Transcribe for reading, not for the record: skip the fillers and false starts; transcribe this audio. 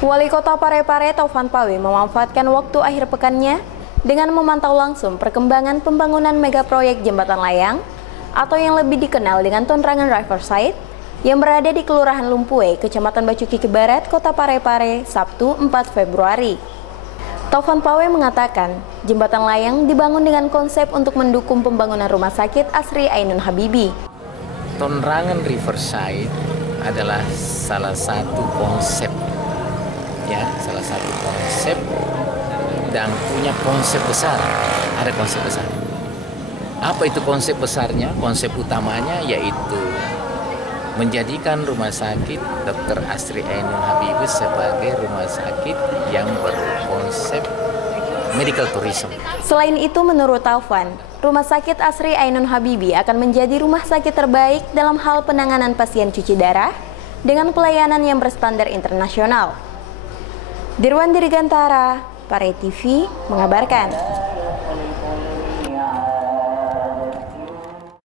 Wali Kota Parepare Taufan Pawe memanfaatkan waktu akhir pekannya dengan memantau langsung perkembangan pembangunan mega proyek Jembatan Layang atau yang lebih dikenal dengan Tonrangan Riverside yang berada di Kelurahan Lumpue, Kecamatan Bacukiki Barat, Kota Parepare, Sabtu 4 Februari. Taufan Pawe mengatakan, Jembatan Layang dibangun dengan konsep untuk mendukung pembangunan Rumah Sakit Asri Ainun Habibie. Tonrangan Riverside adalah salah satu konsep, salah satu konsep dan punya konsep besar. Ada konsep besar. Apa itu konsep besarnya? Konsep utamanya yaitu menjadikan Rumah Sakit Dr. Asri Ainun Habibie sebagai rumah sakit yang berkonsep medical tourism. Selain itu, menurut Taufan, Rumah Sakit Asri Ainun Habibie akan menjadi rumah sakit terbaik dalam hal penanganan pasien cuci darah dengan pelayanan yang berstandar internasional. Dirwan Dirgantara, Pare TV mengabarkan.